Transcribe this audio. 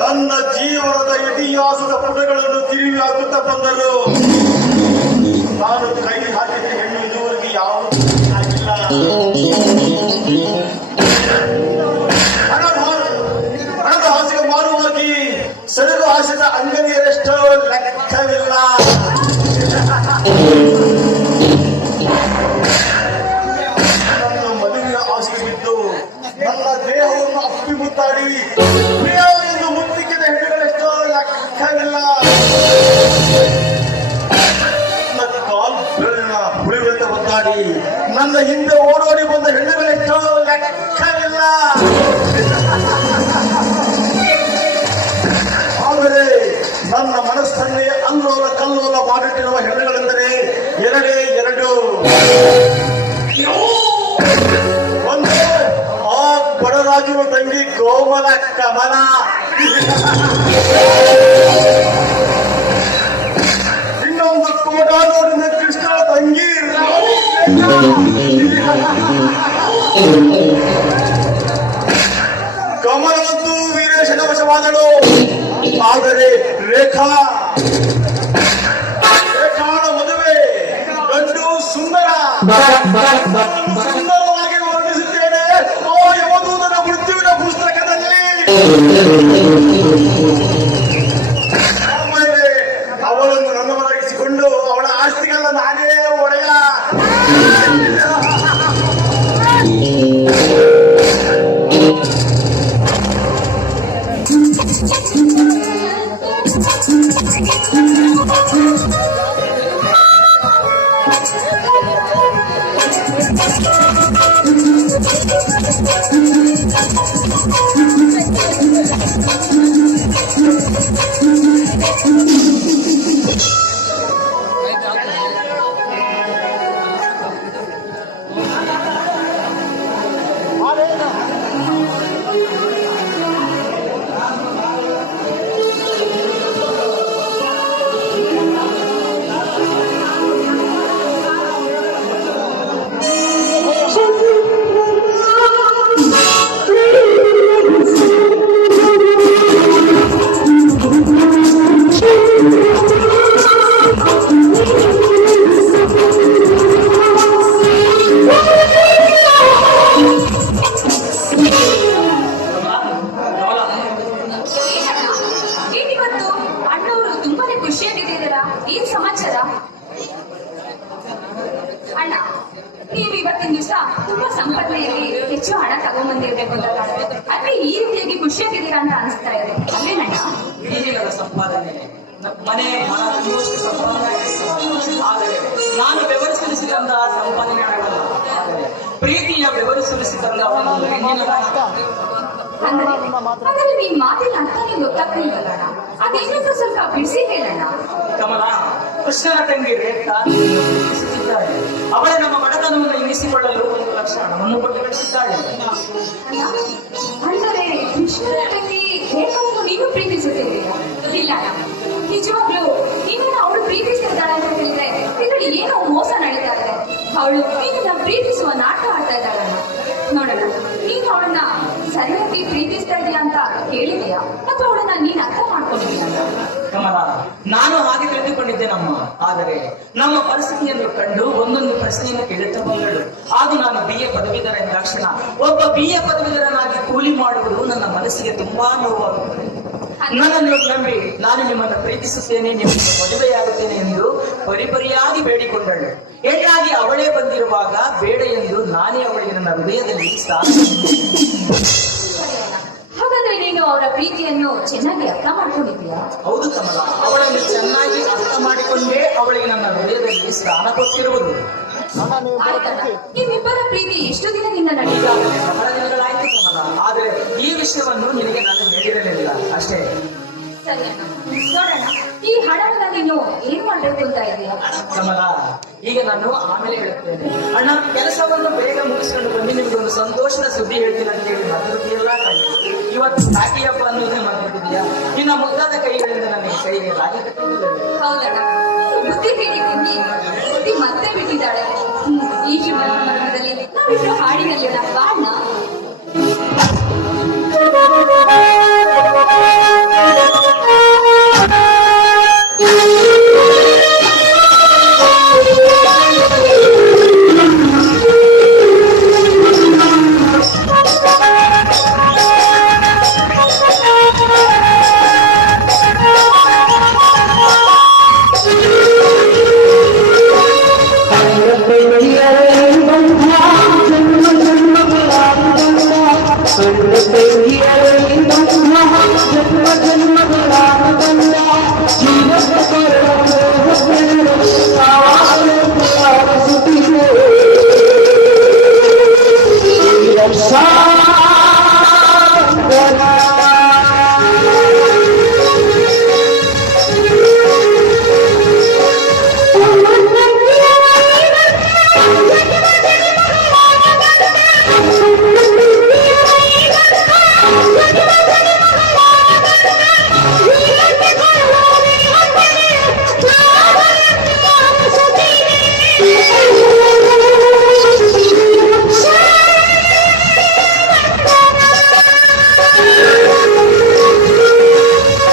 ನನ್ನ ಜೀವನದ ಇತಿಹಾಸದ ಪುಟಗಳನ್ನು ತಿರುಗಿ ಹಾಕುತ್ತಾ ಬಂದರು ನಾನು ಕೈ ಹಾಕಿದ ಹೆಣ್ಣು ಇದುವರೆಗೆ ಆಗಿಲ್ಲ. ಸೆಳೆದು ಅಂಗಡಿಯರಷ್ಟು ಲೆಕ್ಕವಿಲ್ಲ. ನನ್ನ ಮದುವೆಯ ಆಸೆ ಬಿದ್ದು ನನ್ನ ದೇಹವನ್ನು ಅಪ್ಪಿ ಮುತ್ತಾಡಿ ಪ್ರಿಯ ಎಂದು ಮುತ್ತಿಕ್ಕಿದ ಹೆಣ್ಣುಗಳೆಷ್ಟೋ ಲೆಕ್ಕವಿಲ್ಲ. ನನ್ನ ಕಾಲ್ ಬೆರಳಿನ ಒದ್ದಾಡಿ ನನ್ನ ಹಿಂದೆ ಓಡೋಡಿ ಬಂದ ಹೆಣ್ಣುಗಳೆಷ್ಟೋ ಲೆಕ್ಕವಿಲ್ಲ. ನನ್ನ ಮನಸ್ಸನ್ನೇ ಅಲ್ಲೋಲ ಕಲ್ಲೋಲ ಮಾಡಿಟ್ಟಿರುವ ಹೆಣ್ಣುಗಳೆಂದರೆ ಎರಡೇ ಎರಡು. ಒಂದು ಆ ಬಡರಾಜುವ ತಂಗಿ ಗೋಮಲ ಕಮಲ. ಇನ್ನೊಂದು ಕೋಟಾನೂರಿನ ಕೃಷ್ಣ ತಂಗಿ. ಕಮಲವಂತೂ ವೀರೇಶನ ವಶವಾದಳು ಆದರೆ ರೇಖಾ. ರೇಖಾಳ ಮದುವೆ ಗಂಡು ಸುಂದರ. ಸುಂದರವಾಗಿ ವರ್ಣಿಸುತ್ತೇನೆ. ಓ ಯವದೂತನ ಮೃತ್ಯುವಿನ ಪುಸ್ತಕದಲ್ಲಿ. ಏನ್ ಅಣ್ಣ, ನೀವು ಇವತ್ತಿನ ದಿವಸ ತುಂಬಾ ಸಂಪಾದನೆಯಲ್ಲಿ ಹೆಚ್ಚು ಹಣ ತಗೊಂಡ್ಬಂದಿರ್ಬೇಕು ಅಂತ ಅಂದ್ರೆ ಈ ರೀತಿಯಾಗಿ ಖುಷಿಯಾಗಿದ್ದೀರಾ ಅಂತ ಅನಿಸ್ತಾ ಇದೆ. ಅಲ್ಲೇನಣ್ಣ? ಈಗಿನ ಸಂಪಾದನೆ ಮನೆ ಮನ ತುಂಬುವಷ್ಟು ಸಂಪಾದನೆ. ಆದರೆ ನಾನು ಬೆವರು ಸುರಿಸಿದಂತಹ ಸಂಪಾದನೆ ಪ್ರೀತಿಯ ಬೆವರು ಸುರಿಸಿದಂತಹ ಒಂದು ಹೆಣ್ಣಿನ ಹಣ. ಅಂದ್ರೆ ಅಂದ್ರೆ ನಿನ್ ಮಾತಿನ ಅರ್ಥನೇ ಗೊತ್ತಾಗ್ತಿಲ್ವಲ್ಲ ಅದೇನಂತ ಸ್ವಲ್ಪ ಬಿಡಿಸಿ ಹೇಳೋಣ ಕಮಲ ಕೃಷ್ಣನ ತಂಗಿ ರೇಖಾ ಅವಳೇ ನಮ್ಮ ಬಡತನವನ್ನು ಇರಿಸಿಕೊಳ್ಳಲು ಒಂದು ಲಕ್ಷ ಹಣವನ್ನು ಕೊಟ್ಟು ಕಳಿಸಿದ್ದಾಳೆ. ಅಣ್ಣ ಅಂದರೆ ಕೃಷ್ಣನ ತಂಗಿ ರೇಖಾವನ್ನು ನೀನು ಪ್ರೀತಿಸುತ್ತಿದ್ದೀರಾ ಇಲ್ಲ ನಿಜವಾಗ್ಲೂ ನೀನನ್ನ ಅವಳು ಪ್ರೀತಿಸಿದ್ದಾಳೆ ಅಂತ ಹೇಳಿದ್ರೆ ಇದರಲ್ಲಿ ಏನೋ ಮೋಸ ಅವಳು ನೀನನ್ನ ಪ್ರೀತಿಸುವ ನಾಟಕ ಆಡ್ತಾ ಇದ್ದಾಳ. ನೋಡೋಣ ನೀನು ಅವಳನ್ನ ಸರಿಯಾಗಿ ಪ್ರೀತಿಸ್ತಾ ಇದೀಯಾ ಅಂತ ಕೇಳಿದೆಯಾ? ಅಥವಾ ಅವಳನ್ನ ನೀನ್ ಅರ್ಥ ಮಾಡ್ಕೊಂಡಿದೀಯ ಕಮಲ, ನಾನು ಹಾಗೆ ತಿಳಿದುಕೊಂಡಿದ್ದೇನಮ್ಮ. ಆದರೆ ನಮ್ಮ ಪರಿಸ್ಥಿತಿಯನ್ನು ಕಂಡು ಒಂದೊಂದು ಪ್ರಶ್ನೆಯನ್ನು ಕೇಳುತ್ತಾ ಬಂದಳು. ಆಗ ನಾನು ಬಿ ಎ ಪದವೀಧರ ಎಂದಾಕ್ಷಣ ಒಬ್ಬ ಬಿ ಎ ಪದವೀಧರನಾಗಿ ಕೂಲಿ ಮಾಡುವುದು ನನ್ನ ಮನಸ್ಸಿಗೆ ತುಂಬಾ ನೋವಾಗುತ್ತದೆ. ನನ್ನನ್ನು ನಂಬಿ ನಾನು ನಿಮ್ಮನ್ನು ಪ್ರೀತಿಸುತ್ತೇನೆ ನಿಮ್ಮನ್ನು ಮದುವೆಯಾಗುತ್ತೇನೆ ಎಂದು ಪರಿಪರಿಯಾಗಿ ಬೇಡಿಕೊಂಡಳು. ಹೆಣ್ಣಾಗಿ ಅವಳೇ ಬಂದಿರುವಾಗ ಬೇಡ ಎಂದು ನಾನೇ ಅವಳಿಗೆ ನನ್ನ ಹೃದಯದಲ್ಲಿ ಹಾಗಾದ್ರೆ ನೀನು ಅವರ ಪ್ರೀತಿಯನ್ನು ಚೆನ್ನಾಗಿ ಅರ್ಥ ಮಾಡ್ಕೊಂಡಿದ್ಯಾ ಹೌದು ಕಮಲ ಅವಳನ್ನು ಚೆನ್ನಾಗಿ ಅರ್ಥ ಮಾಡಿಕೊಂಡೇ ಅವಳಿಗೆ ನನ್ನ ಹೃದಯದಲ್ಲಿ ಸ್ಥಾನ ಕೊಟ್ಟಿರುವುದು. ನಿಮ್ಮಿಬ್ಬರ ಪ್ರೀತಿ ಎಷ್ಟು ದಿನದಿಂದ ನಡೆಯುತ್ತಾ ಬಹಳ ದಿನಗಳಾಯ್ತು ಕಮಲ ಆದರೆ ವಿಷಯವನ್ನು ನಿನಗೆ ನಾನು ಹೇಳಿರಲಿಲ್ಲ. ಅಷ್ಟೇ. ಸರಿ ನೋಡೋಣ ಈ ಹಣವನ್ನ ನೀನು ಏನ್ ಮಾಡ್ಬೇಕು ಅಂತ ಇದೆಯಾ ಕಮಲ ಈಗ ನಾನು ಆಮೇಲೆ ಹೇಳುತ್ತೇನೆ ಅಣ್ಣ ಕೆಲಸವನ್ನು ಬೇಗ ಮುಗಿಸ್ಕೊಂಡು ಬಂದು ನಿಮ್ಗೆ ಒಂದು ಸಂತೋಷದ ಸುದ್ದಿ ಹೇಳ್ತೀನಿ ಅಂತ ಹೇಳಿ ಕಣೆ ಇವತ್ತು ಸಾಕಿಯಪ್ಪ ಅನ್ನೋದು ಅನ್ನೋದನ್ನೇ ನಿನ್ನ ಮುದ್ದಾದ ಕೈಗಳಿಂದ ನನಗೆ ಕೈಗೆ ರಾಗಿ ಹೌದಣ್ಣ. ಬುದ್ಧಿ ಮತ್ತೆ ಬಿಟ್ಟಿದ್ದಾಳೆ. ಈ ಜೀವನ ಮರಣದಲ್ಲಿ ಹಾಡಿನಲ್ಲಿ ಬಾಣ್ಣ. जीव